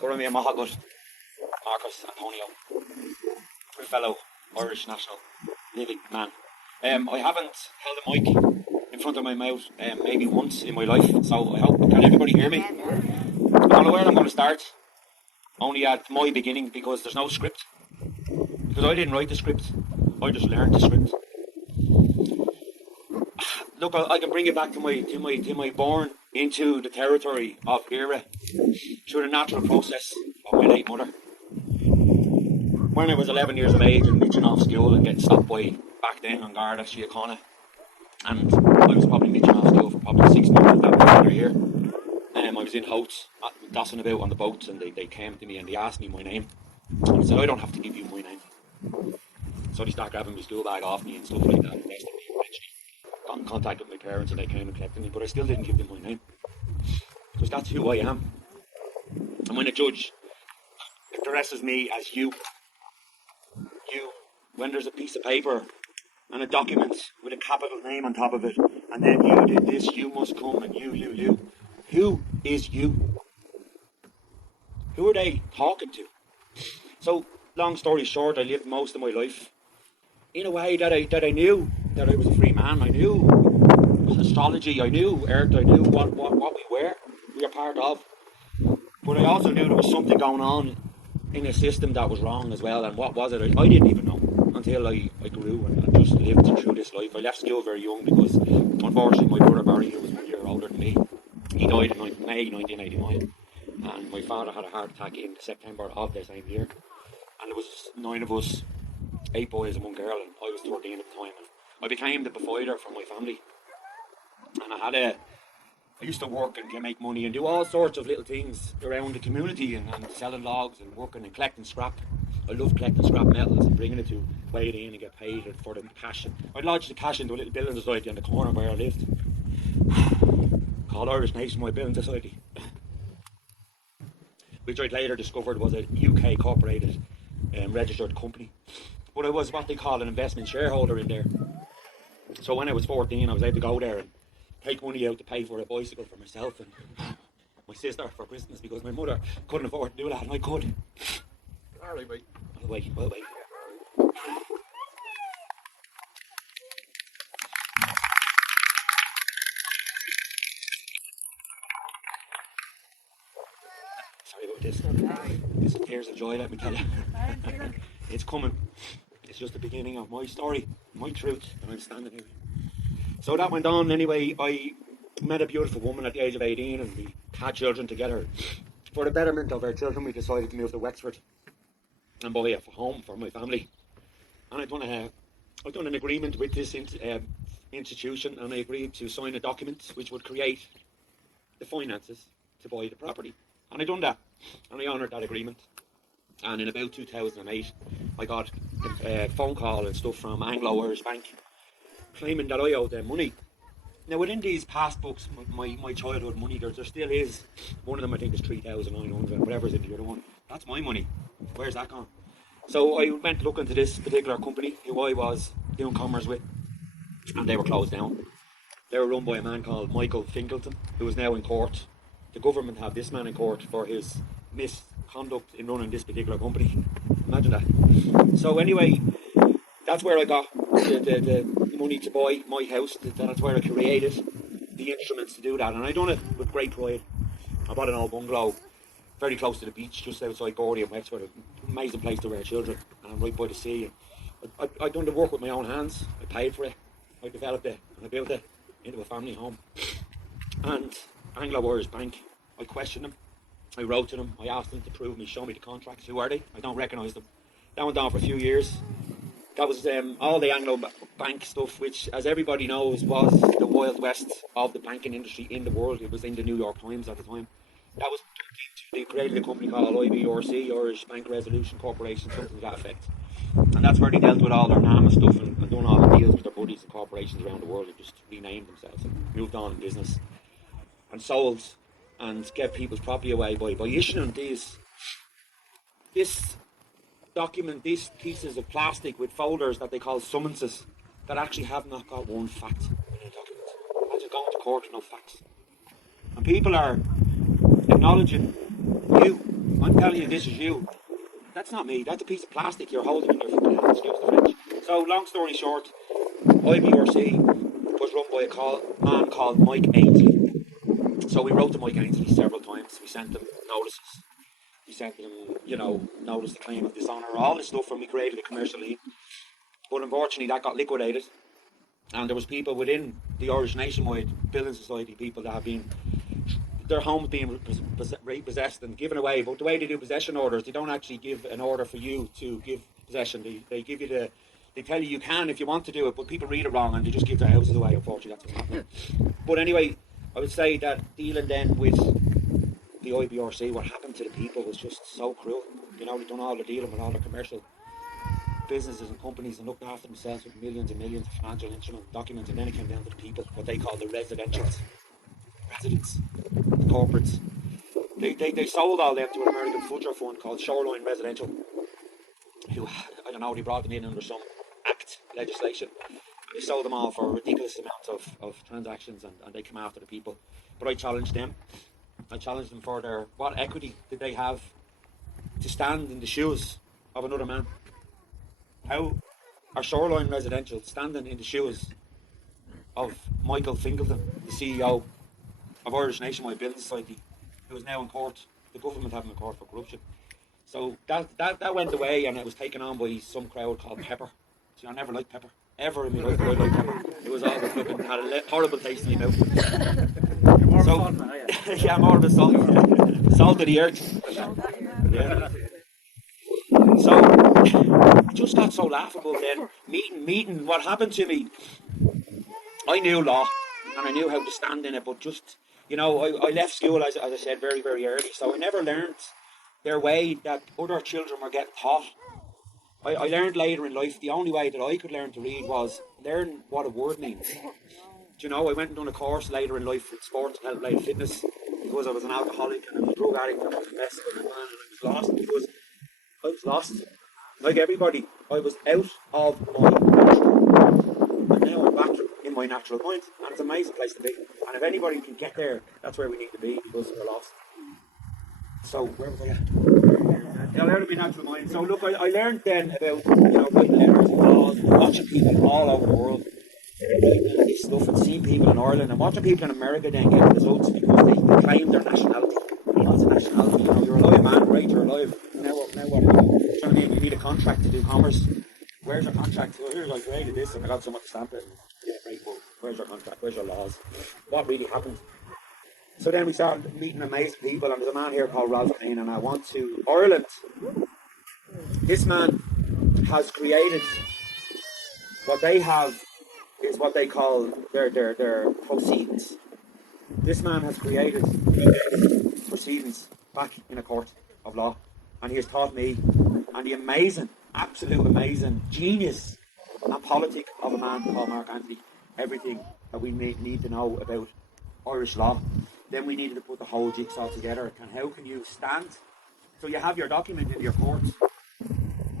Gurami and Mahagut, Marcus Antonio, a fellow Irish national living man. I haven't held a mic in front of my mouth maybe once in my life, so I hope, can everybody hear me? I don't know where I'm going to start, only at my beginning, because there's no script. Because I didn't write the script, I just learned the script. Look, I can bring it back to my born into the territory of Era through the natural process of my late mother. When I was 11 years of age and mitching off school and getting stopped by, back then on Garda, Síochána, and I was probably mitching off school for probably 6 months of that particular year. I was in Houghts, dossing about on the boats, and they came to me and they asked me my name. And I said, I don't have to give you my name. So they started grabbing my school bag off me and stuff like that, arrested me eventually. Got in contact with my parents and they came and collected me, but I still didn't give them my name. Because that's who I am. And when a judge addresses me as you, when there's a piece of paper and a document with a capital name on top of it, and then you did this, you must come, and you. Who is you? Who are they talking to? So, long story short, I lived most of my life in a way that I knew that I was a free man. I knew astrology, I knew earth, I knew what we were part of. But I also knew there was something going on in a system that was wrong as well. And what was it? I didn't even know until I grew and just lived through this life. I left school very young because, unfortunately, my brother Barry, who was 1 year older than me, he died in May 1989. And my father had a heart attack in September of the same year. And there was 9 of us, 8 boys and 1 girl, and I was 13 at the time. And I became the provider for my family. And I used to work and make money and do all sorts of little things around the community and selling logs and working and collecting scrap. I loved collecting scrap metals and bringing it to weigh it in and get paid for the cash. I'd lodge the cash into a little building society on the corner where I lived, called Irish Nationwide Building Society, which I'd later discovered was a UK incorporated registered company. But I was what they call an investment shareholder in there. So when I was 14, I was able to go there and take money out to pay for a bicycle for myself and my sister for Christmas, because my mother couldn't afford to do that and I could. Alright, wait. I'll wait. Sorry about this. This is tears of joy, let me tell you. It's coming. It's just the beginning of my story, my truth, and I'm standing here. So that went on anyway. I met a beautiful woman at the age of 18 and we had children together. For the betterment of our children, we decided to move to Wexford and buy a home for my family. And I'd done an agreement with this institution, and I agreed to sign a document which would create the finances to buy the property. And I'd done that, and I honoured that agreement. And in about 2008, I got a phone call and stuff from Anglo-Irish Bank claiming that I owed them money. Now within these passbooks, my childhood money, there still is, one of them I think is 3,900 and whatever's in the other one. That's my money. Where's that gone? So I went looking to this particular company who I was doing commerce with, and they were closed down. They were run by a man called Michael Finkelton, who is now in court. The government have this man in court for his misconduct in running this particular company. Imagine that. So anyway, that's where I got the money to buy my house. That's where I created the instruments to do that, and I done it with great pride. I bought an old bungalow very close to the beach, just outside Gordy and Wexford. An amazing place to rear children, and I'm right by the sea. I done the work with my own hands. I paid for it, I developed it, and I built it into a family home. And Anglo-Irish Bank, I questioned them, I wrote to them, I asked them to prove me, show me the contracts. Who are they? I don't recognise them. That went on for a few years. That was all the Anglo Bank stuff, which, as everybody knows, was the Wild West of the banking industry in the world. It was in the New York Times at the time. That was, they created a company called IBRC, Irish Bank Resolution Corporation, something to that effect. And that's where they dealt with all their NAMA stuff and done all the deals with their buddies and corporations around the world. They just renamed themselves and moved on in business and sold and gave people's property away by issuing this document, these pieces of plastic with folders that they call summonses that actually have not got one fact in a document. Imagine going to court with no facts. And people are acknowledging you. I'm telling you this is you. That's not me. That's a piece of plastic you're holding in your hand. Excuse the French. So, long story short, IBRC was run by a man called Mike Ainsley. So we wrote to Mike Ainsley several times. We sent them notices. We sent them, notice the claim of dishonour, all this stuff when we created a commercial league. But unfortunately, that got liquidated. And there was people within the Irish Nationwide Building Society, people that have been, their homes being repossessed and given away. But the way they do possession orders, they don't actually give an order for you to give possession. They give you they tell you can if you want to do it, but people read it wrong and they just give their houses away. Unfortunately, that's what's happening. But anyway, I would say that dealing then with the IBRC, what happened to the people was just so cruel. They've done all the dealing with all the commercial businesses and companies and looked after themselves with millions and millions of financial instrument documents, and then it came down to the people, what they call the residents, the corporates. They sold all them to an American fudger fund called Shoreline Residential, who, I don't know, they brought them in under some act legislation. They sold them all for ridiculous amounts of transactions, and they come after the people. But I challenged them. I challenged them for what equity did they have to stand in the shoes of another man? How are Shoreline Residential standing in the shoes of Michael Fingleton, the CEO of Irish Nationwide Building Society, who is now in court, the government having a court for corruption? So that went away, and it was taken on by some crowd called Pepper. See, I never liked Pepper. Ever in my life did I like Pepper. It was always fucking had a horrible taste in my mouth. You're more of a salt man, are you? Yeah, more of a salt. Salt of the earth. Yeah. So it just got so laughable then. Meeting what happened to me. I knew law and I knew how to stand in it, but just, I left school, as I said, very, very early. So I never learned their way that other children were getting taught. I learned later in life, the only way that I could learn to read was learn what a word means. I went and done a course later in life with sports and health fitness because I was an alcoholic and I was a drug addict and I was a mess of a man and I was lost because I was lost. Like everybody, I was out of my natural mind. And now I'm back in my natural mind. And it's an amazing place to be. And if anybody can get there, that's where we need to be because we're lost. So, where was I at? Yeah, I learned to be natural mind. So, look, I learned then about, writing letters and laws and watching people all over the world writing this stuff and seeing people in Ireland and watching people in America then get results because they claim their nationality. What's a nationality? You're a live man, right? You're alive. Now what? Do you know what I mean? You need a contract to do commerce. Where's your contract? Well, here's I created this and I got someone to stamp it. Yeah, great. Well, where's your contract? Where's your laws? What really happened? So then we started meeting amazing people, and there's a man here called Ralph Kane, and I want to Ireland. This man has created what they have is what they call their proceedings. This man has created proceedings back in a court of law, and he has taught me and the amazing, absolute amazing genius and politic of a man called Mark Anthony everything that we need to know about Irish law. Then we needed to put the whole jigsaw together. And how can you stand? So you have your document in your court,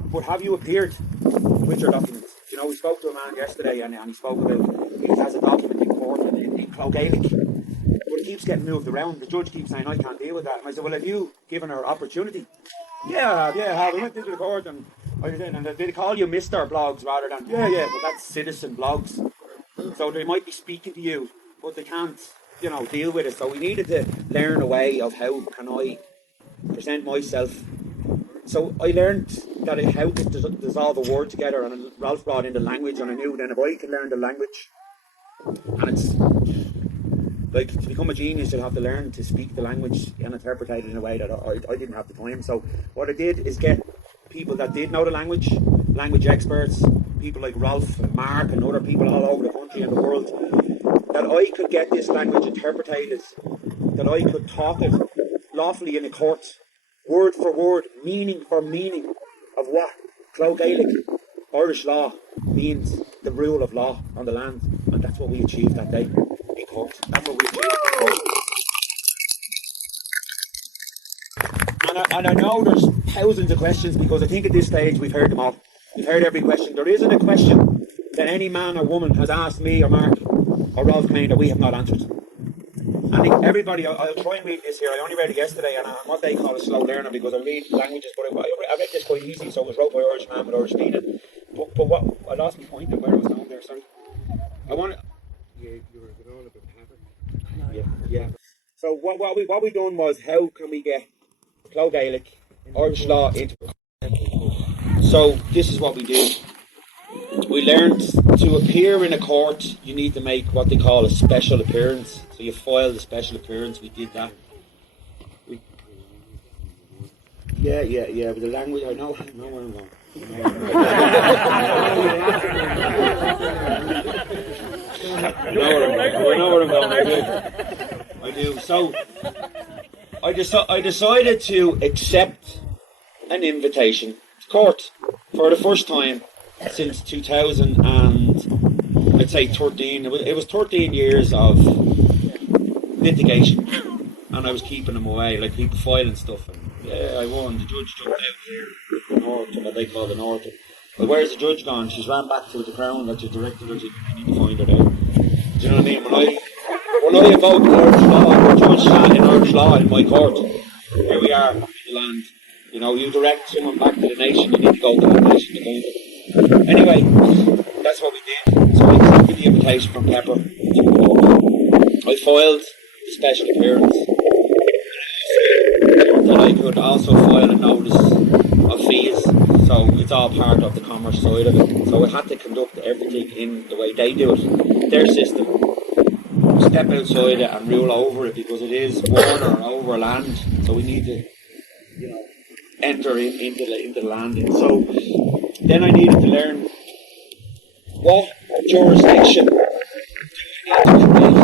but have you appeared with your documents? We spoke to a man yesterday and he spoke about he has a document in court in Clogaelic, but it keeps getting moved around. The judge keeps saying, I can't deal with that. And I said, well, have you given her opportunity? Yeah, we went into the court and I did, and they call you Mr. Blogs rather than, but that's citizen blogs. So they might be speaking to you, but they can't, deal with it. So we needed to learn a way of how can I present myself. So I learned that how to dissolve a word together, and Ralph brought in the language, and I knew then if I can learn the language, and it's like to become a genius, you'll have to learn to speak the language and interpret it in a way that I didn't have the time. So what I did is get people that did know the language experts, people like Ralph and Mark and other people all over the country and the world, that I could get this language interpreted, that I could talk it lawfully in a court, word for word, meaning for meaning of what Clogaelic Irish law means, the rule of law on the land, and that's what we achieved that day in court. That's what we achieved. And I know there's thousands of questions because I think at this stage we've heard them all. We've heard every question. There isn't a question that any man or woman has asked me or Mark or Ralph Kane that we have not answered. I think everybody, I'll try and read this here. I only read it yesterday, and I'm what they call a slow learner because I read languages, but I read this quite easy, so it was wrote by Irish man with Irish meaning. But what, I lost my point of where I was going there, sorry. I want to... You were all about pepper. Yeah. So what we done was, how can we get Clo Gaelic, Irish law into... So this is what we did. We learned to appear in a court, you need to make what they call a special appearance. So you file the special appearance, we did that. Yeah, but the language, I know where I'm going. I know where I'm going, I do. So, I decided to accept an invitation to court for the first time since 2000 and I'd say 13. It was 13 years of litigation, and I was keeping them away, like people filing stuff. And yeah, I won. The judge jumped out here, north, what they call the north. But where's the judge gone? She's ran back to the crown. That the director. You need to find her there. Do you know what I mean? When I invoke Irish law, the judge sat in Irish law in my court. Here we are in the land. You know, you direct someone back to the nation, you need to go to that nation to find them. Anyway, that's what we did. So I accepted the invitation from Pepper. I filed the special appearance. That I could also file a notice of fees. So it's all part of the commerce side of it. So I had to conduct everything in the way they do it, their system. Step outside it and rule over it because it is water over land. So we need to, enter into the land. And so then I needed to learn what jurisdiction do I need to create.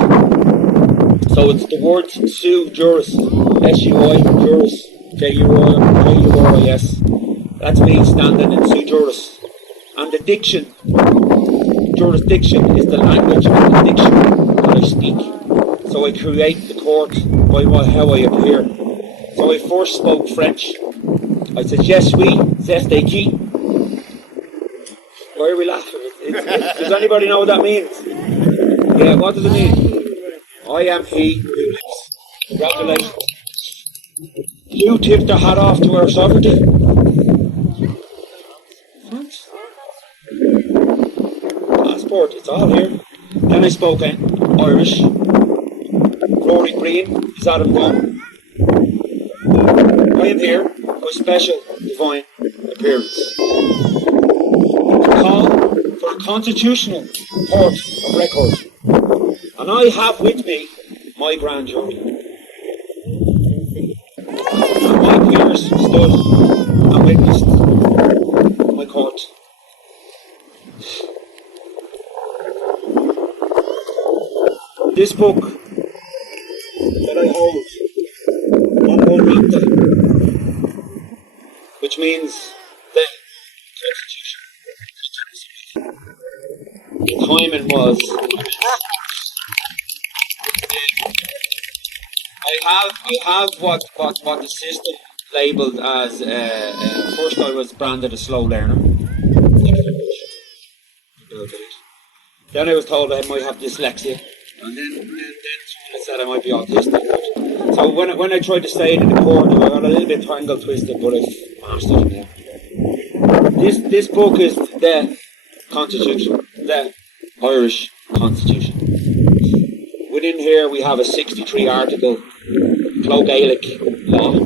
So it's the word sui juris, S-U-I, juris, J-U-R-I-S. That's me standing in sui juris. And the diction, jurisdiction is the language and the diction that I speak. So I create the court by how I appear. So I first spoke French. I said, "Je suis, c'est qui." Why are we laughing? Does anybody know what that means? Yeah, what does it mean? I am he who lives. Congratulations. You tipped the hat off to our sovereignty. Passport, it's all here. Then I spoke Irish. Rory Green, is Adam gone? I am here for special divine appearance. Call for a constitutional court of record. And I have with me my grand jury. And my peers stood and witnessed my court. This book that I hold on bhunreacta, which means the Constitution. The timing was I have what the system labelled as first I was branded a slow learner. Then I was told I might have dyslexia, and then someone said I might be autistic. So when I tried to say it in the court, I got a little bit tangled twisted, but I've mastered it now. This book is the Constitution, the Irish Constitution. Within here we have a 63 article Clo Gaelic law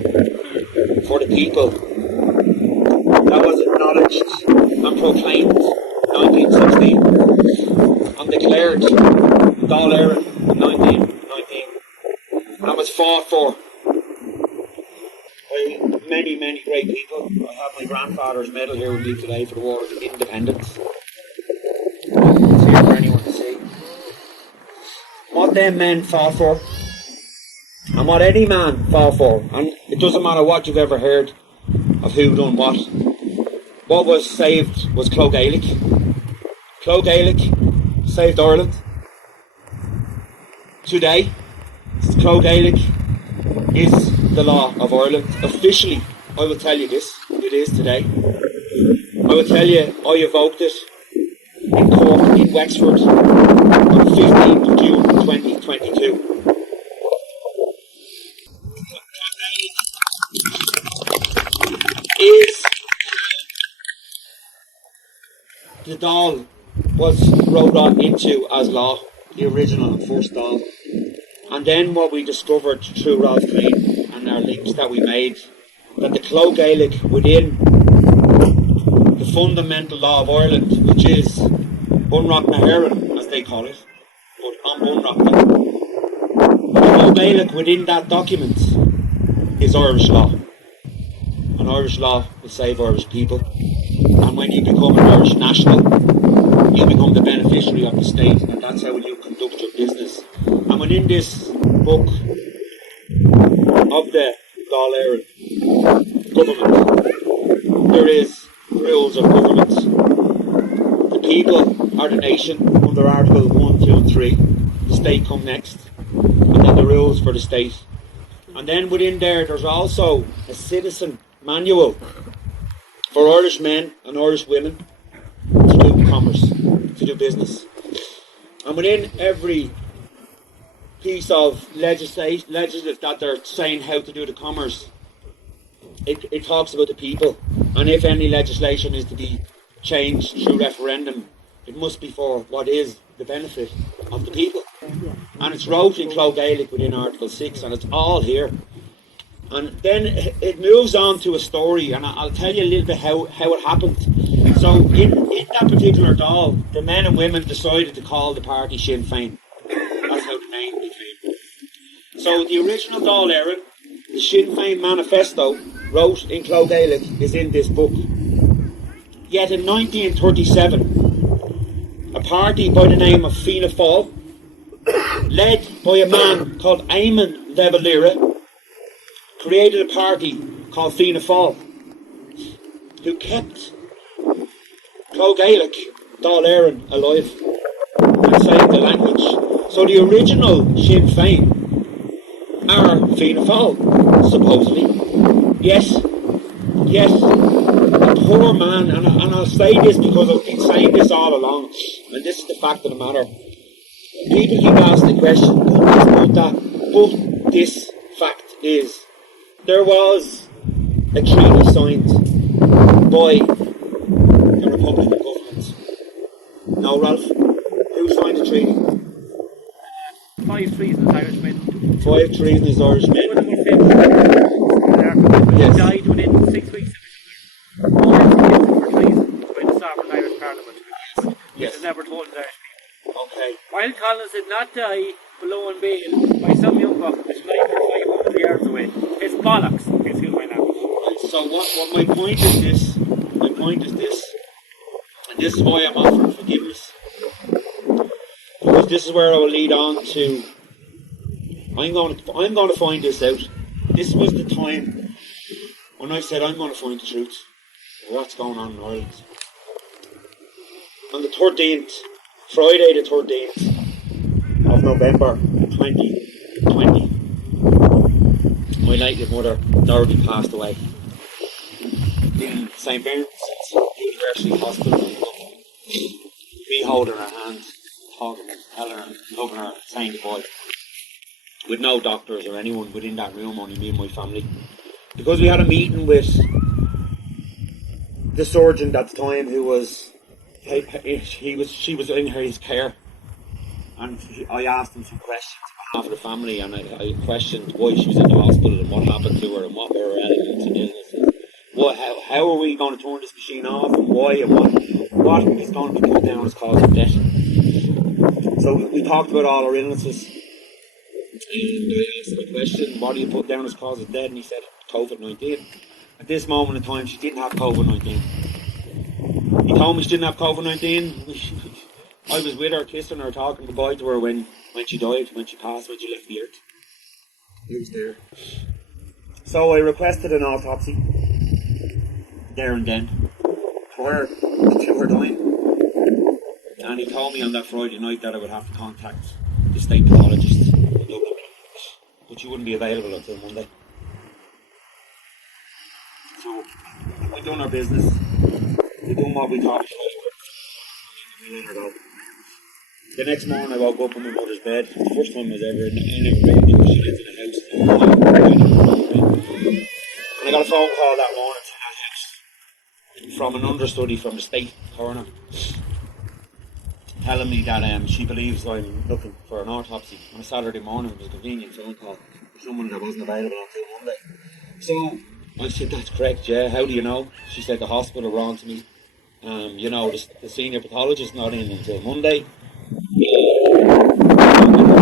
for the people that was acknowledged and proclaimed 1916 and declared Dáil Éireann in 1919 and was fought for by many great people. I have my grandfather's medal here with me today for the War of Independence. It's here for anyone to see. What them men fought for, and what any man fought for, and it doesn't matter what you've ever heard of who done what. What was saved was Clo Gaelic. Clo Gaelic saved Ireland. Today, Clo Gaelic is the law of Ireland. Officially, I will tell you this, it is today. I will tell you, I evoked it in court in Wexford on the 15th of June 2022. is the doll was wrote on into as law, the original and first doll. And then what we discovered through Ralph Green and our links that we made, that the Clo Gaelic within the fundamental law of Ireland, which is bhunreacta, as they call it, but on bhunreacta, the Clo Gaelic within that document is Irish law. And Irish law will save Irish people. And when you become an Irish national, you become the beneficiary of the state, and that's how you conduct your business. And within this book of the Dáil Éireann government, there is rules of government. The people are the nation under Article 1, 2 and 3. The state come next. And then the rules for the state. And then within there's also a citizen manual for Irish men and Irish women to do commerce, to do business. And within every piece of legislative that they're saying how to do the commerce, it talks about the people. And if any legislation is to be changed through referendum, it must be for what is the benefit of the people. And it's wrote in Clo Gaelic within Article 6, and it's all here. And then it moves on to a story, and I'll tell you a little bit how it happened. So in that particular doll, the men and women decided to call the party Sinn Féin. That's how the name became. So the original Dáil Éireann, the Sinn Féin manifesto, wrote in Clo Gaelic, is in this book. Yet in 1937, a party by the name of Fianna Fáil, led by a man called Eamon de Valera, created a party called Fianna Fáil, who kept Clo Gaelic, Dáil Éireann, alive and saved the language. So the original Sinn Féin are Fianna Fáil, supposedly. Yes, a poor man, and I'll say this because I've been saying this all along, and this is the fact of the matter. People keep asking the question, about that, but this fact is, there was a treaty signed by the Republican government. No, Ralph? Who signed the treaty? 5 treasonous Irishmen. 5 treasonous Irishmen. One of them was Yes. died within 6 weeks of each other. All convicted for treason by the sovereign Irish Parliament, which Yes. is never told to the Irish people. Okay. While Collins did not die below in bail by some young buck which life was 500 yards away. It's bollocks, excuse my language. Right, so what my point is this, and this is why I'm offering forgiveness, because this is where I will lead on to, I'm going to find this out. This was the time when I said I'm going to find the truth of what's going on in Ireland. On the 13th, Friday the 13th of November 2020, my late mother, Dorothy, passed away in St. Sperrins University Hospital. Me holding her hand, talking, telling her, loving her, saying goodbye, with no doctors or anyone within that room, only me and my family, because we had a meeting with the surgeon at the time, who was she was in his care, and I asked him some questions on behalf of the family, and I questioned why she was in the hospital and what happened to her and what were her elements and illnesses. How are we going to turn this machine off, and why, and what is going to be put down as cause of death? So we talked about all our illnesses, and I asked him a question: what do you put down as cause of death? And he said COVID-19. At this moment in time, she didn't have COVID-19. He told me she didn't have COVID-19. I was with her, kissing her, talking goodbye to her when she died, when she passed, when she left the earth. He was there. So I requested an autopsy there and then, prior to her dying. And he told me on that Friday night that I would have to contact the state pathologist in Dublin, but she wouldn't be available until Monday. So we done our business. We done what we thought we let her go. The next morning I woke up in my mother's bed. The first time I was ever in. I never been there. She lived in a house. And I got a phone call that morning from that house from an understudy from the state coroner telling me that she believes I'm looking for an autopsy on a Saturday morning. It was a convenient phone call for someone that wasn't available until Monday. So I said, that's correct, yeah. How do you know? She said, the hospital wrong to me. You know, the senior pathologist not in until Monday.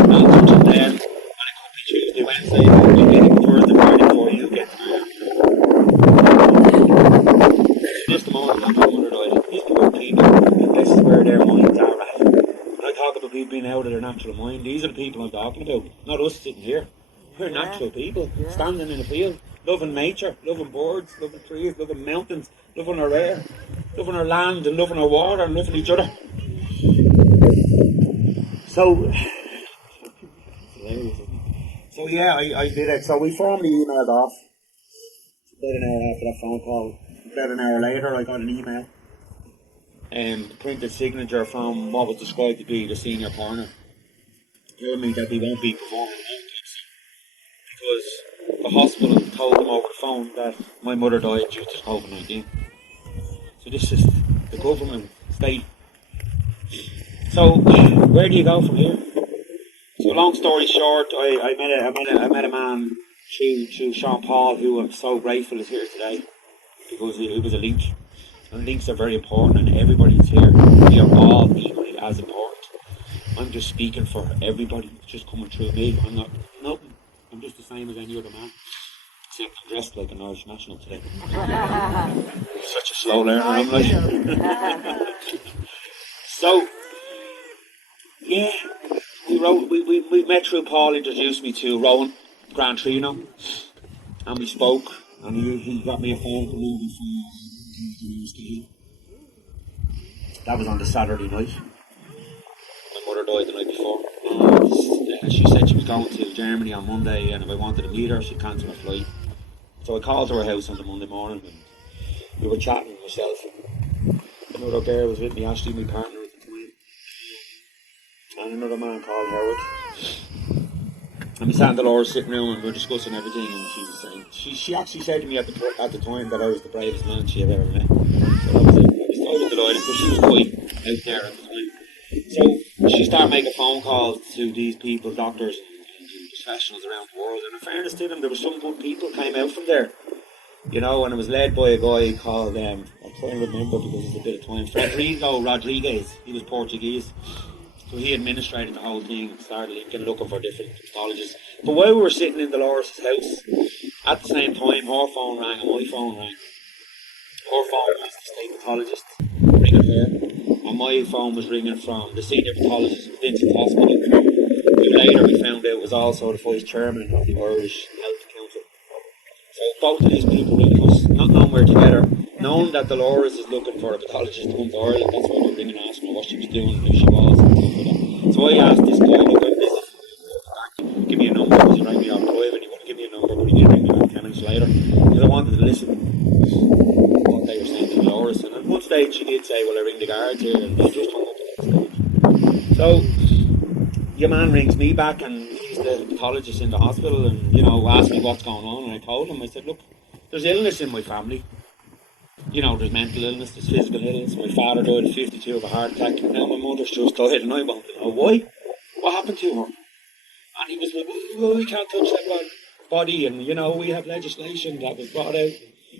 Until then, and it could be Tuesday, Wednesday, it could be Thursday, Friday before you get there. Just the moment I'm talking about these poor people, and this is where their minds are at. When I talk about people being out of their natural mind, these are the people I'm talking about, not us sitting here. We're natural people, standing in the field, loving nature, loving birds, loving trees, loving mountains, loving our air, loving our land and loving our water and loving each other. So yeah, I did it. So we formally emailed off. About an hour after that phone call. About an hour later I got an email. Printed signature from what was described to be the senior coroner, telling me that they won't be performing an autopsy because the hospital told them over the phone that my mother died due to COVID-19. So this is the government state. So where do you go from here? So long story short, I met a man through Sean Paul who I'm so grateful is here today because he was a link. And links are very important, and everybody that's here, we are all equally as important. I'm just speaking for everybody. It's just coming through me. I'm not nothing. I'm just the same as any other man. Except I'm dressed like an Irish national today. Such a slow learner, I'm like. So, yeah, we met through Paul, introduced me to Rowan Gran Trino, and we spoke, and he got me a phone call from. That was on the Saturday night. My mother died the night before. And she said she was going to Germany on Monday, and if I wanted to meet her, she'd cancel her flight. So I called to her house on the Monday morning, and we were chatting, myself and another girl was with me, Ashley, my partner at the time, and another man called Howard. And we sat in the Laura's sitting room and we were discussing everything, and she was saying, she actually said to me at the time that I was the bravest man she had ever met. So that was it. I was delighted, but she was quite out there at the time. So she started making phone calls to these people, doctors and professionals around the world, and in fairness to them, there were some good people came out from there. You know, and it was led by a guy called, I'm trying to remember because it's a bit of time, Frederico Rodriguez. He was Portuguese. So he administrated the whole thing and started looking for different pathologists. But while we were sitting in Dolores' house, at the same time, her phone rang and my phone rang. Her phone was the state pathologist ringing her, and my phone was ringing from the senior pathologist at Vincent Hospital, who later we found out was also the vice chairman of the Irish Health Council. So both of these people ringing us, not knowing we're together, knowing that Dolores is looking for a pathologist to come to Ireland. That's why they're ringing asking her what she was doing and who she was and stuff like that. So I asked this guy, look, I'm busy, give me a number, because he rang me off private. He wouldn't give me a number, but he did ring me back 10 minutes later, because I wanted to listen to what they were saying to Dolores. And at one stage she did say, well, I ring the guards here, and they just hung up at that stage. So your man rings me back, and he's the pathologist in the hospital, and, you know, asked me what's going on, and I told him, I said, look, there's illness in my family. You know, there's mental illness, there's physical illness. My father died at 52 of a heart attack, and now my mother's just died, and I want to know why. What happened to her? And he was like, well, we can't touch that body, and, you know, we have legislation that was brought out.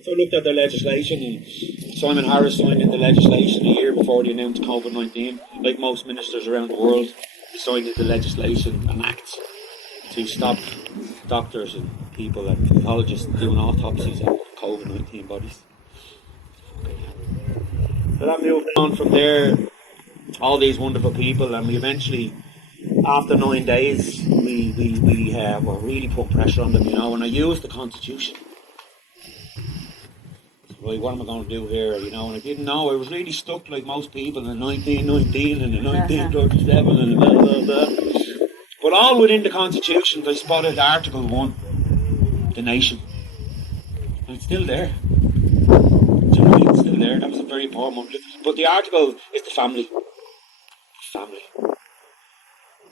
So I looked at the legislation, and Simon Harris signed into legislation a year before they announced COVID-19. Like most ministers around the world, they signed into legislation, an act, to stop doctors and people and pathologists doing autopsies on COVID-19 bodies. So that moved on from there, all these wonderful people, and we eventually, after 9 days, we were really putting pressure on them, you know, and I used the Constitution. Right, what am I going to do here, you know, and I didn't know, I was really stuck like most people in 1919 and in 1937 and blah, blah, blah. But all within the Constitution, I spotted Article 1, the nation, and it's still there. It's still there. That was a very important one. But the article is the family. Family.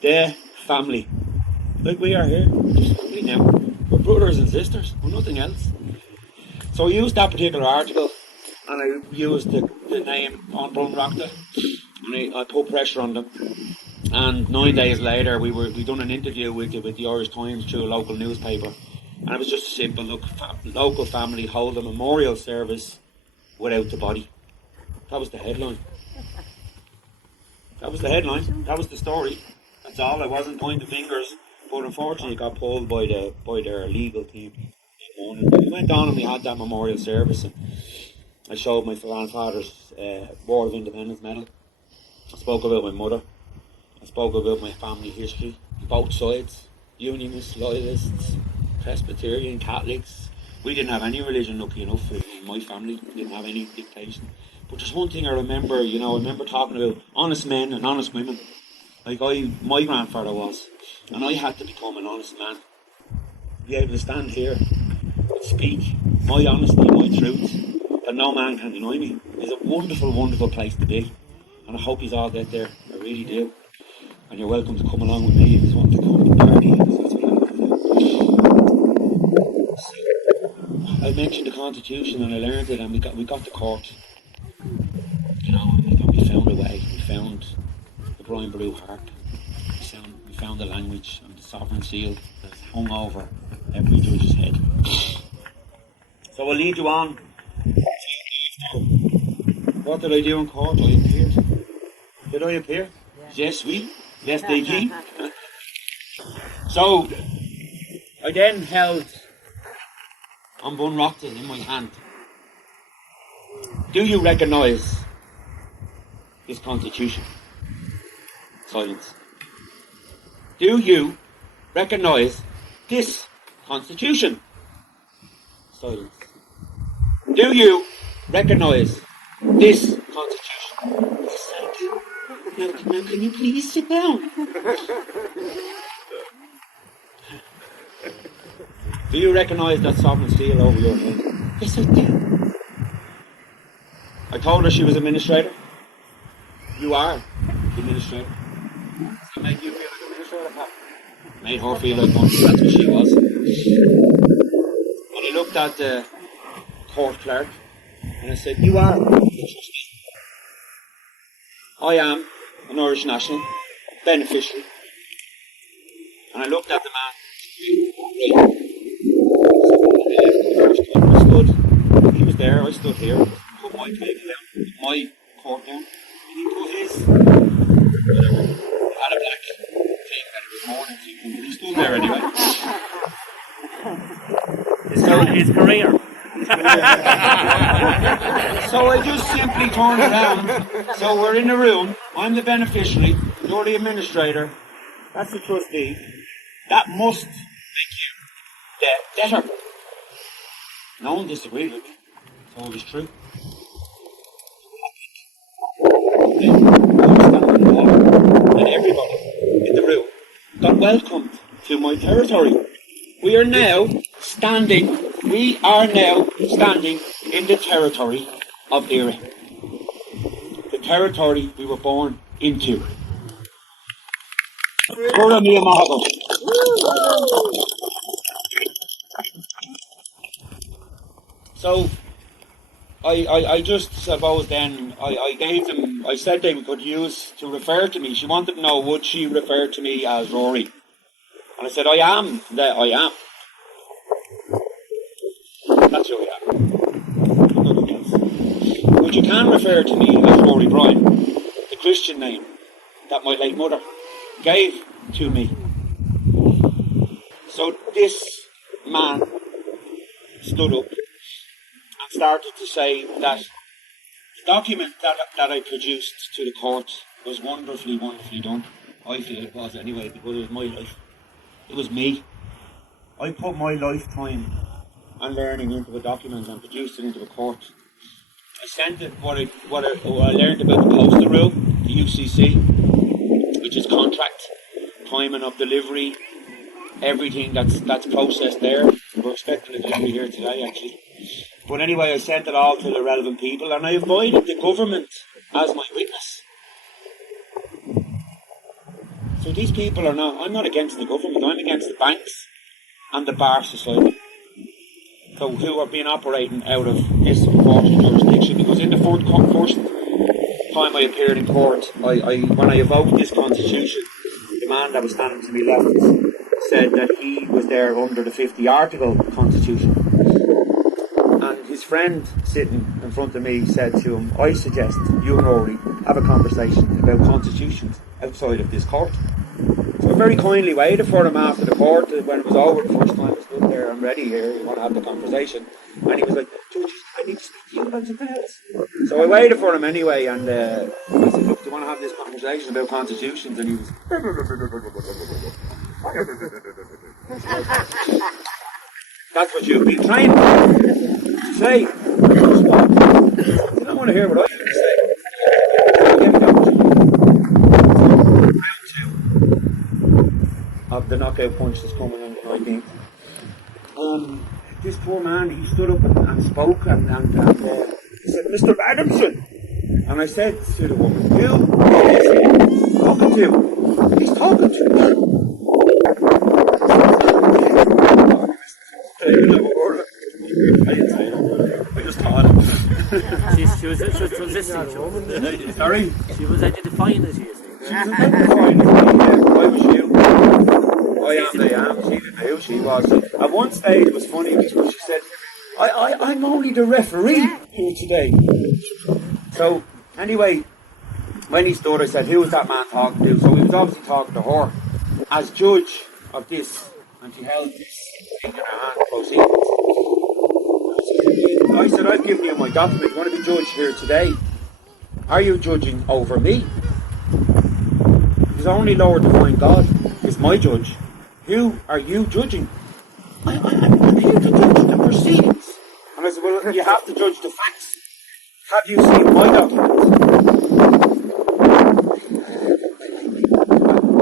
The family. Like we are here. We're just family now. We're brothers and sisters. We're nothing else. So I used that particular article and I used the name on bhunreacta, and I put pressure on them. And 9 days later, we done an interview with the Irish Times through a local newspaper, and it was just a simple look: local family hold a memorial service without the body. That was the headline. That was the headline. That was the story. That's all. I wasn't pointing fingers, but unfortunately, it got pulled by their legal team. We went on and we had that memorial service, and I showed my grandfather's War of Independence medal. I spoke about my mother. I spoke about my family history, both sides, Unionists, Loyalists, Presbyterian, Catholics. We didn't have any religion, lucky enough, in my family. We didn't have any dictation. But there's one thing I remember, I remember talking about honest men and honest women. Like my grandfather was. And I had to become an honest man. Be able to stand here and speak my honesty, my truth, that no man can deny me. It's a wonderful, wonderful place to be. And I hope you all get there. I really do. And you're welcome to come along with me if you want to come to the party. That's what I'm going to do. I mentioned the Constitution and I learned it, and we got to court. And we found a way. We found the Brian Brew harp. We found the language and the sovereign seal that's hung over every judge's head. So I'll lead you on. What did I do in court? I appeared. Did I appear? Yes, oui. Yes, they did. So I then held on bhunreacta in my hand. Do you recognise this Constitution? Silence. Do you recognise this Constitution? Silence. Do you recognise this Constitution? Yes, I do. Now, can you please sit down? Do you recognise that sovereign seal over your head? Yes, I do. I told her she was administrator. You are the administrator. Does that make you feel like administrator, Pat? Made her feel like one. That's what she was. And I looked at the court clerk and I said, you are the trustee. I am an Irish national beneficiary. And I looked at the man. I stood. He was there. I stood here. Put my table down. My court down. And he put his. Whatever. He had a black thing that it was morning to. But he stood there anyway. His career. So I just simply turned around. So we're in the room. I'm the beneficiary. You're the administrator. That's the trustee. That must make you the debtor. No one disagreed with me. It's always true. And everybody in the room got welcomed to my territory. We are now standing in the territory of Eire. The territory we were born into. So I just suppose then I gave them, I said they could use to refer to me. She wanted to know, would she refer to me as Rory? And I said, I am. That's who I am. Nothing else. But you can refer to me as Rory Bryan, the Christian name that my late mother gave to me. So this man stood up and started to say that the document that I produced to the court was wonderfully, wonderfully done. I feel it was anyway, because it was my life. It was me. I put my lifetime and learning into a document and produced it into a court. I sent it what I learned about the postal rule, the UCC, which is contract, timing of delivery, everything that's processed there. We're expecting a delivery here today, actually. But anyway, I sent it all to the relevant people, and I invited the government as my witness. So these people are not, I'm not against the government, I'm against the banks and the bar society. So who are being operating out of this unfortunate jurisdiction, because in the first time I appeared in court, when I evoked this constitution, the man that was standing to my left said that he was there under the 50 article constitution. And his friend sitting in front of me said to him, I suggest you and Rory have a conversation about constitutions outside of this court. So I very kindly waited for him after the court. When it was over the first time, I stood there, I'm ready here, you want to have the conversation. And he was like, Judge, I need to speak to you about something else. So I waited for him anyway, and I said, look, do you want to have this conversation about constitutions? And he was... That's what you've been trained to say. You don't want to hear what I have to say. Of the knockout punch that's coming on the 19th. This poor man, he stood up and spoke and he said, Mr. Adamson. And I said to the woman, who is he talking to? He's talking to me. I didn't say it. I just thought it. She was listening to him. Sorry? She was identifying as you. She was identifying as me, yeah. I was you. I am. She didn't know who she was. At one stage it was funny because she said, I'm only the referee here today. So, anyway, when he stood, I said, who was that man talking to? So he was obviously talking to her. As judge of this, and she held this thing in her hand, proceedings. I said, I've given you my document. You want to be judged here today? Are you judging over me? Because only Lord Divine God is my judge. Who are you judging? I'm here to judge the proceedings. And I said, well, you have to judge the facts. Have you seen my document?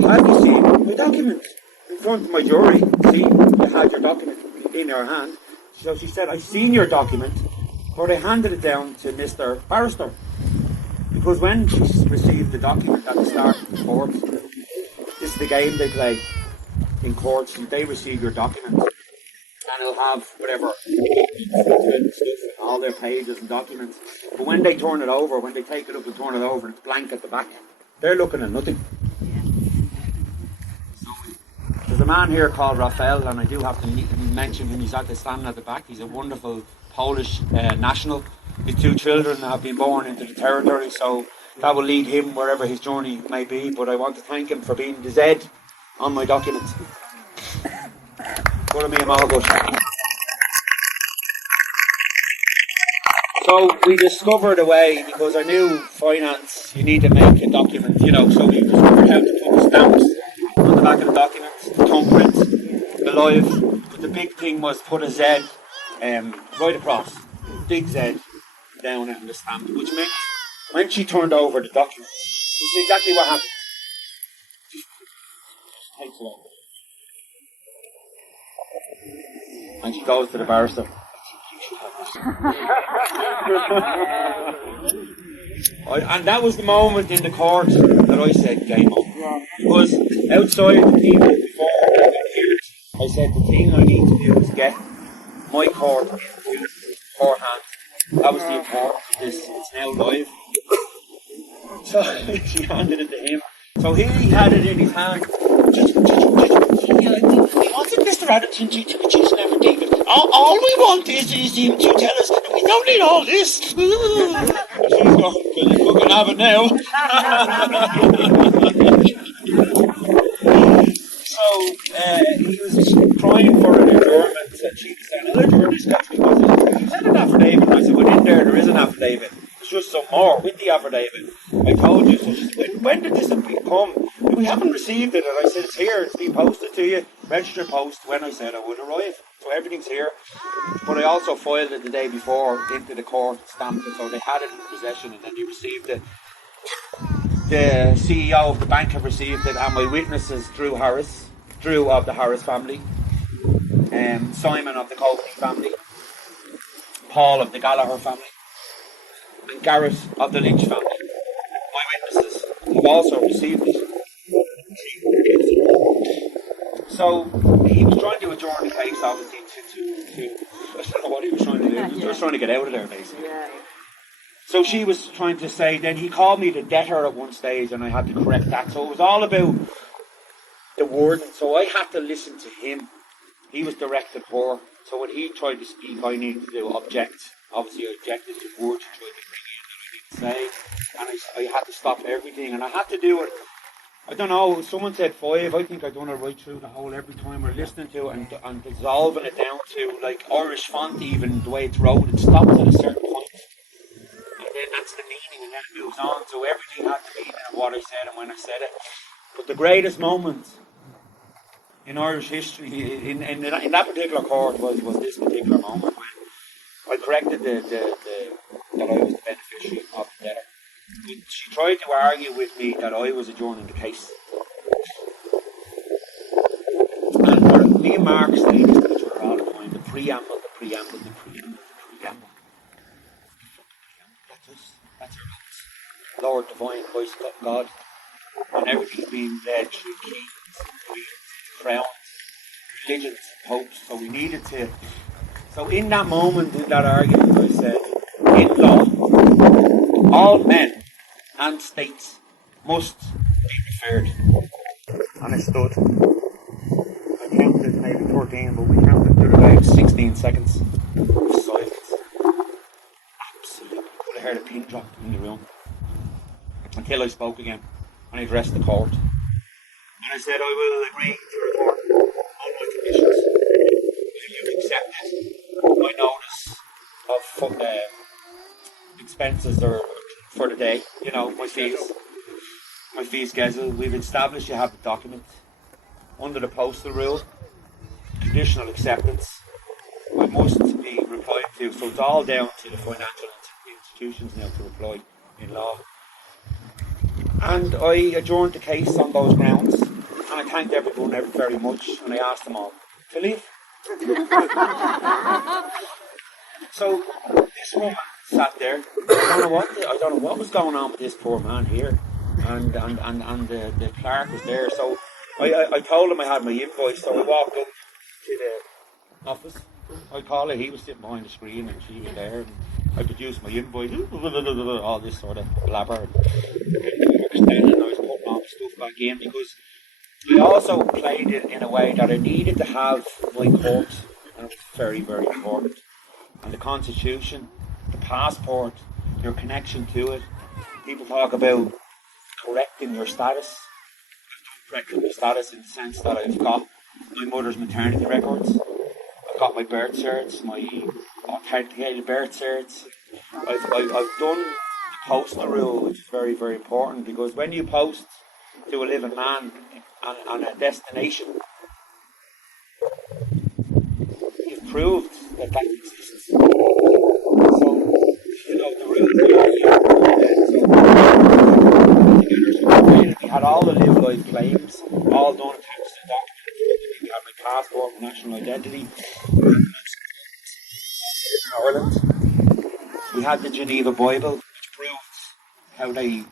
Have you seen my document? In front of my jury, see, you had your document in your hand. So she said, I've seen your document, but I handed it down to Mr. Barrister. Because when she received the document at the start of the court, this is the game they play in courts, they receive your document and it'll have whatever stuff, all their pages and documents. But when they turn it over, when they take it up and turn it over, it's blank at the back. They're looking at nothing. There's a man here called Raphael, and I do have to mention him. He's standing at the back. He's a wonderful Polish national. His two children have been born into the territory, so that will lead him wherever his journey may be. But I want to thank him for being the Z on my documents. Follow me a Malbush. So we discovered a way, because I knew finance, you need to make a document, so we discovered how to put the stamps on the back of the document, the thumbprint, the live. But the big thing was put a Z right across, big Z down on the stamp, which meant when she turned over the document, this is exactly what happened. Just takes it over. And she goes to the barrister. And that was the moment in the court that I said game on. Because outside the people before I said the thing I need to do is get my court into her hand. That was the importance of this. It's now live. So she handed it to him. So he had it in his hand. We wanted Mr. Adamson to choose an affidavit. All we want is him to tell us we don't need all this. She's going, you can have it now. So he was crying for an adjournment, and she said, I'll adjourn this case because he said an affidavit. And I said, well, in there is an affidavit. It's just some more with the affidavit. I told you. So she said, when did this come? We haven't received it. And I said, it's here. It's been posted to you. Registered post when I said I would arrive. So everything's here. But I also filed it the day before into the court, stamped it. So they had it in possession, and then they received it. The CEO of the bank have received it, and my witnesses, Drew of the Harris family, Simon of the Copley family, Paul of the Gallagher family, and Garrett of the Lynch family. My witnesses have also received it. So he was trying to adjourn the case, obviously, to I don't know what he was trying to do. He was just trying to get out of there, basically. Yeah. So she was trying to say, then he called me the debtor at one stage, and I had to correct that. So it was all about the wording. So I had to listen to him. He was directing her. So when he tried to speak, I needed to object. Obviously, I objected to words he tried to bring in that I didn't say. And I had to stop everything. And I had to do it. I don't know, someone said 5. I think I've done it right through the whole, every time we're listening to it and dissolving it down to like Irish font, even the way it's wrote, it stops at a certain point. And then that's the meaning, and then it moves on. So everything had the meaning of what I said and when I said it. But the greatest moment in Irish history, in that particular court, was this particular moment when I corrected that I was the beneficiary of the debtor. She tried to argue with me that I was adjourning the case. And for me and Mark say this to each other all the time, the preamble. That's us. That's our house. Lord Divine Christ God. And everything's being led through kings, queens, crowns, religions, popes. So we needed to. So in that moment, in that argument, I said, in law, all men and states must be referred. And I stood. I counted maybe 13, but we counted to about 16 seconds of silence. Absolutely. I could have heard a pin drop in the room. Until I spoke again and I addressed the court. And I said, I will agree to report all my conditions. Will you accept my notice of expenses or for the day, you know, my fee schedule. We've established you have the document. Under the postal rule, conditional acceptance, I must be replied to. So it's all down to the financial institutions now to reply in law. And I adjourned the case on those grounds, and I thanked everyone very much, and I asked them all to leave. So this woman sat there. I don't know what was going on with this poor man here, and the clerk was there. So I told him I had my invoice. So I walked up to the office. I called her. He was sitting behind the screen, and she was there. And I produced my invoice, all this sort of blabber. And I was putting all the stuff back in because I also played it in a way that I needed to have my court, and it was very, very important. And the Constitution, the passport, your connection to it. People talk about correcting your status. I've done correcting my status in the sense that I've got my mother's maternity records. I've got my birth certs, my authenticated birth certs. I've done the postal rule, which is very, very important because when you post to a living man on a destination, you've proved that exists. So, you know, the rules are here. So, we had all the live life claims, all done attached to the document. We had my passport, national identity. In Ireland, we had the Geneva Bible, which proves how they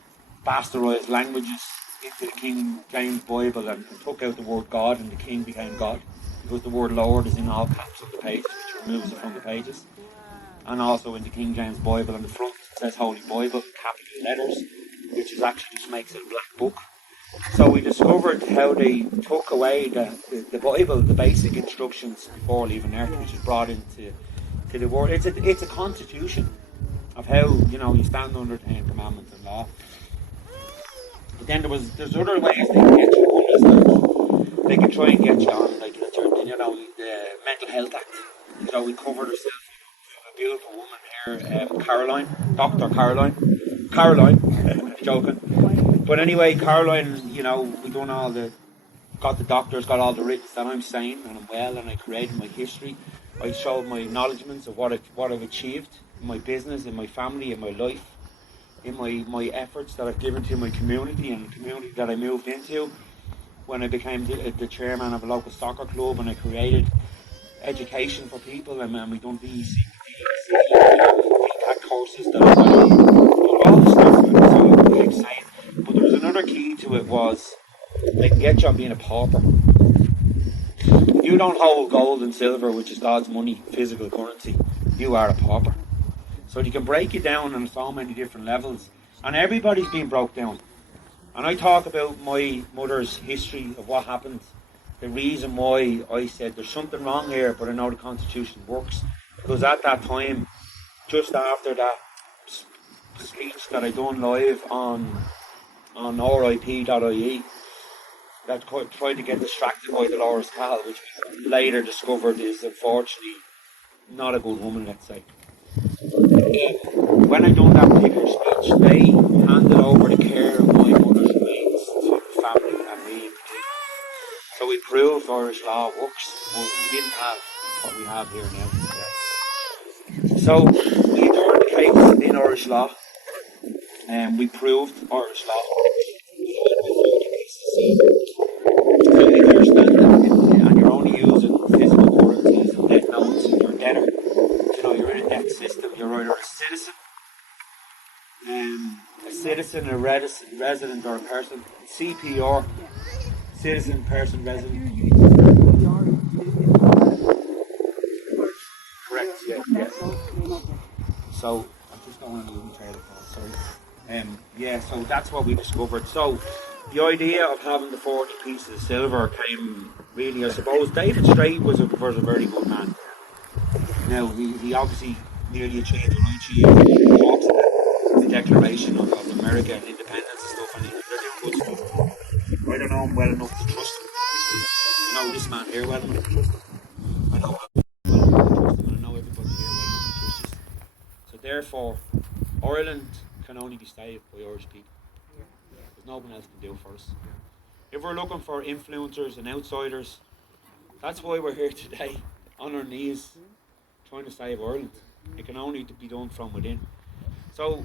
bastardised languages into the King James Bible and took out the word God and the King became God. Because the word Lord is in all caps of the pages, which removes it from the pages. And also in the King James Bible on the front it says Holy Bible, capital letters, which is actually just makes it a black book. So we discovered how they took away the Bible, the basic instructions before leaving Earth, which is brought into the world. It's a constitution of how, you know, you stand under the Ten Commandments and law. But then there's other ways they can get you on. They can try and get you on, like, you know, the Mental Health Act. So we covered ourselves with a beautiful woman here, Caroline, Dr. Caroline, joking. But anyway, Caroline, you know, we done got the doctors, got all the written that I'm sane and I'm well, and I created my history. I showed my acknowledgements of what I've achieved in my business, in my family, in my life, in my efforts that I've given to my community and the community that I moved into when I became the chairman of a local soccer club, and I created education for people, and we done VEC, courses that I all the stuff that I'm saying. But there was another key to it was they can get you on being a pauper. If you don't hold gold and silver, which is God's money, physical currency, you are a pauper. So you can break it down on so many different levels. And everybody's been broke down. And I talk about my mother's history of what happened. The reason why I said there's something wrong here, but I know the Constitution works. Because at that time, just after that speech that I done live on RIP.ie, that tried to get distracted by Dolores Cal, which we later discovered is unfortunately not a good woman, let's say. When I done that particular speech, they handed over the care of my mother's remains to the family and me in particular. So we proved Irish law works, but we didn't have what we have here now. So we turned the case in Irish law, and we proved Irish law. So if you're standing and you're only using physical currencies and debt notes, you're a debtor. You know, you're in a debt system. You're either a citizen, a resident, or a person. CPR, citizen, person, resident. Correct. Yeah. So I'm just going on a little trail of thought. Sorry. So that's what we discovered. So the idea of having the 40 pieces of silver came really, I suppose, David Strait was a very good man. Now, he obviously nearly achieved the right year. He talks about the Declaration of America and independence and stuff, and they're doing good stuff. I don't know him well enough to trust him. I know this man here well enough to trust him. I know him well enough to trust him, and I know everybody here well enough to trust him. So therefore, Ireland can only be saved by Irish people. There's no one else can do it for us. If we're looking for influencers and outsiders, that's why we're here today, on our knees, trying to save Ireland. It can only be done from within. So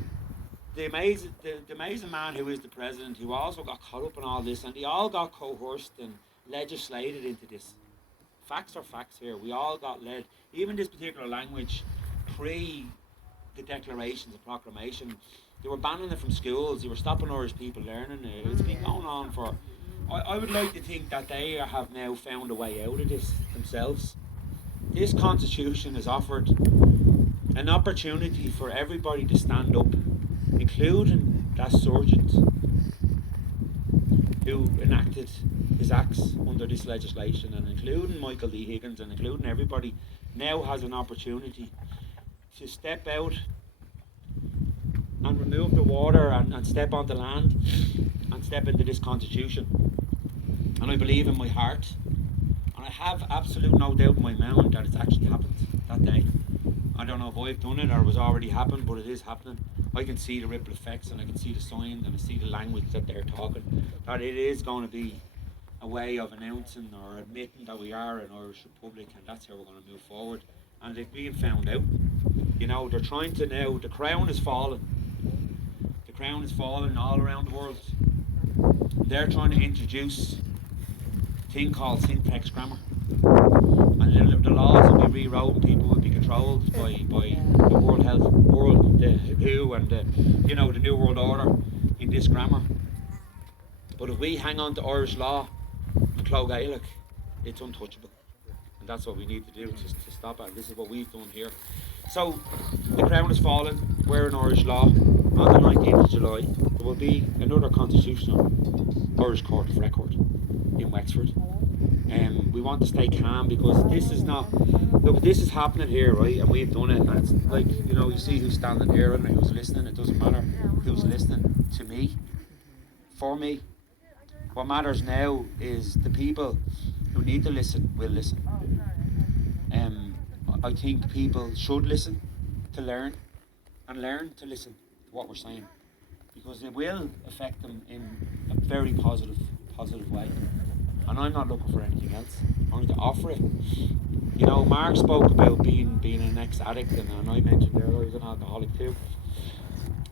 the amazing man who is the president, who also got caught up in all this, and they all got coerced and legislated into this. Facts are facts here. We all got led. Even this particular language, pre the declarations, the proclamation, they were banning it from schools. They were stopping Irish people learning it. It's been going on for... I would like to think that they have now found a way out of this themselves. This constitution has offered an opportunity for everybody to stand up, including that sergeant who enacted his acts under this legislation, and including Michael D. Higgins, and including everybody now has an opportunity to step out and remove the water and step onto land and step into this constitution. And I believe in my heart, and I have absolute no doubt in my mind that it's actually happened that day. I don't know if I've done it or it was already happened, but it is happening. I can see the ripple effects, and I can see the signs, and I see the language that they're talking, that it is going to be a way of announcing or admitting that we are an Irish Republic, and that's how we're going to move forward. And they've been found out. You know, they're trying to now, the crown is falling. The crown is falling all around the world. They're trying to introduce a thing called syntax grammar. And the laws will be rewrote, and people will be controlled by the World Health, the WHO, and the New World Order in this grammar. But if we hang on to Irish law and Clo Gaelic, it's untouchable. And that's what we need to do to stop it. And this is what we've done here. So the crown is falling. We're in Irish law. On the 19th of July, there will be another constitutional Irish Court of Record in Wexford. We want to stay calm, because this is not... Look, this is happening here, right? And we've done it. And it's like, you see who's standing here and who's listening. It doesn't matter who's listening to me, for me. What matters now is the people who need to listen will listen. I think people should listen to learn, and learn to listen to what we're saying, because it will affect them in a very positive way. And I'm not looking for anything else. I'm going to offer it. You know, Mark spoke about being an ex-addict, and I mentioned earlier I was an alcoholic too.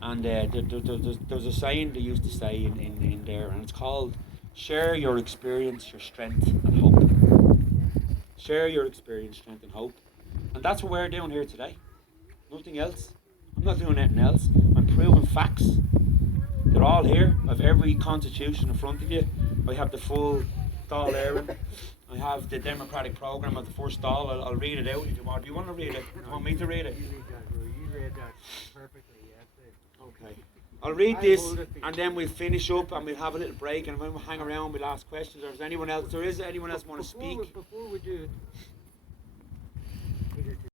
And there's a saying they used to say in there, and it's called, share your experience, your strength and hope. Share your experience, strength and hope. And that's what we're doing here today. Nothing else. I'm not doing anything else. I'm proving facts. They're all here. I have every constitution in front of you. I have the full Dáil Éireann, I have the democratic program of the first stall. I'll read it out if you want. Do you want to read it? Do you want me to read it? You read that perfectly, yes. Okay. I'll read this and then we'll finish up and we'll have a little break and when we'll hang around we'll ask questions. Or is anyone else want to speak? Before we do it,